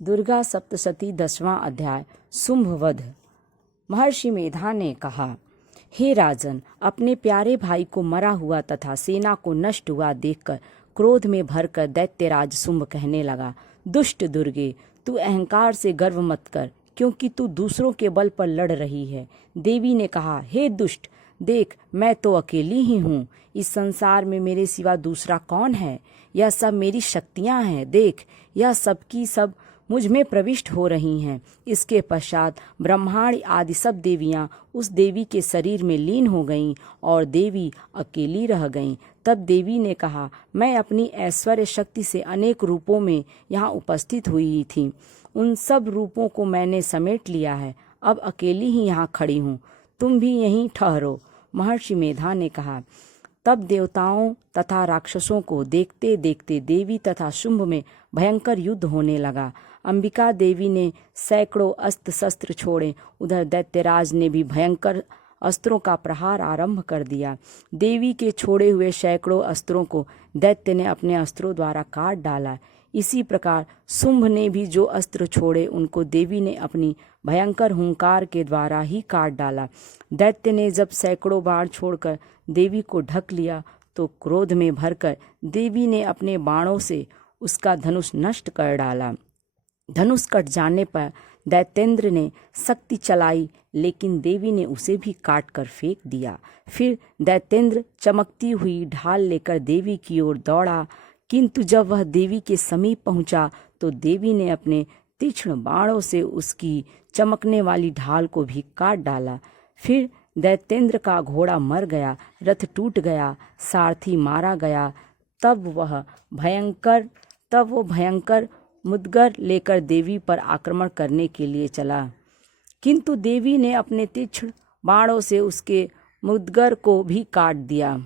दुर्गा सप्तशती 10वां अध्याय शुंभ वध। महर्षि मेधा ने कहा, हे राजन, अपने प्यारे भाई को मरा हुआ तथा सेना को नष्ट हुआ देखकर क्रोध में भरकर दैत्यराज शुंभ कहने लगा, दुष्ट दुर्गे, तू अहंकार से गर्व मत कर, क्योंकि तू दूसरों के बल पर लड़ रही है। देवी ने कहा, हे दुष्ट, देख, मैं तो अकेली ही हूँ। इस संसार में मेरे सिवा दूसरा कौन है? यह सब मेरी शक्तियाँ हैं। देख, यह सब की सब मुझ में प्रविष्ट हो रही हैं। इसके पश्चात ब्रह्मांड आदि सब देवियाँ उस देवी के शरीर में लीन हो गईं और देवी अकेली रह गईं। तब देवी ने कहा, मैं अपनी ऐश्वर्य शक्ति से अनेक रूपों में यहाँ उपस्थित हुई थी। उन सब रूपों को मैंने समेट लिया है। अब अकेली ही यहाँ खड़ी हूँ। तुम भी यहीं ठहरो। महर्षि मेधा ने कहा। तब देवताओं तथा राक्षसों को देखते देखते देवी तथा शुंभ में भयंकर युद्ध होने लगा। अंबिका देवी ने सैकड़ों अस्त्र शस्त्र छोड़े। उधर दैत्यराज ने भी भयंकर अस्त्रों का प्रहार आरंभ कर दिया। देवी के छोड़े हुए सैकड़ों अस्त्रों को दैत्य ने अपने अस्त्रों द्वारा काट डाला। इसी प्रकार शुंभ ने भी जो अस्त्र छोड़े उनको देवी ने अपनी भयंकर हुंकार के द्वारा ही काट डाला। दैत्य ने जब सैकड़ों बाण छोड़कर देवी को ढक लिया तो क्रोध में भरकर देवी ने अपने बाणों से उसका धनुष नष्ट कर डाला। धनुष कट जाने पर दैत्येंद्र ने शक्ति चलाई, लेकिन देवी ने उसे भी काट कर फेंक दिया। फिर दैत्येंद्र चमकती हुई ढाल लेकर देवी की ओर दौड़ा, किंतु जब वह देवी के समीप पहुंचा तो देवी ने अपने तीक्ष्ण बाणों से उसकी चमकने वाली ढाल को भी काट डाला। फिर दैत्येंद्र का घोड़ा मर गया, रथ टूट गया, सारथी मारा गया। तब वो भयंकर मुदगर लेकर देवी पर आक्रमण करने के लिए चला, किंतु देवी ने अपने तीक्ष्ण बाणों से उसके मुदगर को भी काट दिया।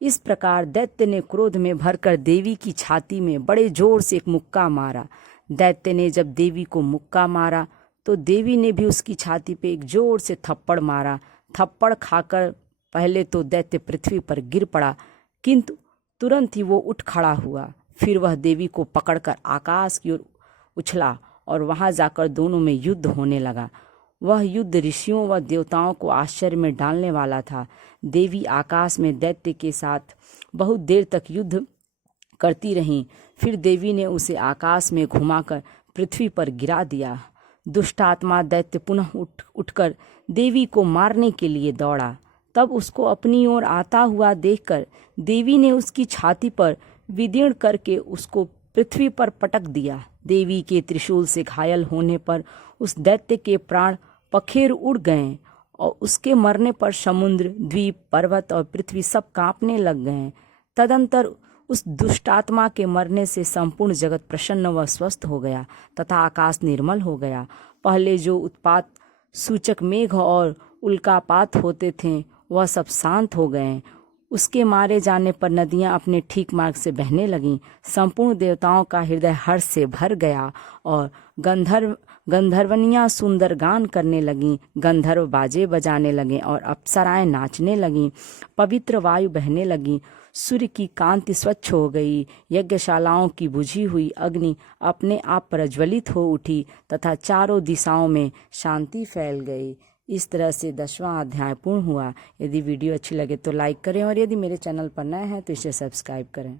इस प्रकार दैत्य ने क्रोध में भरकर देवी की छाती में बड़े जोर से एक मुक्का मारा। दैत्य ने जब देवी को मुक्का मारा तो देवी ने भी उसकी छाती पे एक जोर से थप्पड़ मारा। थप्पड़ खाकर पहले तो दैत्य पृथ्वी पर गिर पड़ा, किंतु तुरंत ही वो उठ खड़ा हुआ। फिर वह देवी को पकड़कर आकाश की ओर उछला और वहां जाकर दोनों में युद्ध होने लगा। वह युद्ध ऋषियों व देवताओं को आश्चर्य में डालने वाला था। देवी आकाश में दैत्य के साथ बहुत देर तक युद्ध करती रहीं। फिर देवी ने उसे आकाश में घुमाकर पृथ्वी पर गिरा दिया। दुष्टात्मा दैत्य पुनः उठकर देवी को मारने के लिए दौड़ा। तब उसको अपनी ओर आता हुआ देखकर देवी ने उसकी छाती पर विदीर्ण करके उसको पृथ्वी पर पटक दिया। देवी के त्रिशूल से घायल होने पर उस दैत्य के प्राण पखेरु उड़ गए और उसके मरने पर समुद्र, द्वीप, पर्वत और पृथ्वी सब कांपने लग गए। तदंतर उस दुष्टात्मा के मरने से संपूर्ण जगत प्रसन्न व स्वस्थ हो गया तथा आकाश निर्मल हो गया। पहले जो उत्पात सूचक मेघ और उल्कापात होते थे वह सब शांत हो गए। उसके मारे जाने पर नदियां अपने ठीक मार्ग से बहने लगीं। संपूर्ण देवताओं का हृदय हर्ष से भर गया और गंधर्वनियां सुंदर गान करने लगीं। गंधर्व बाजे बजाने लगे और अप्सराएं नाचने लगीं। पवित्र वायु बहने लगी। सूर्य की कांति स्वच्छ हो गई। यज्ञशालाओं की बुझी हुई अग्नि अपने आप प्रज्वलित हो उठी तथा चारों दिशाओं में शांति फैल गई। इस तरह से 10वां अध्याय पूर्ण हुआ। यदि वीडियो अच्छी लगे तो लाइक करें और यदि मेरे चैनल पर नए हैं तो इसे सब्सक्राइब करें।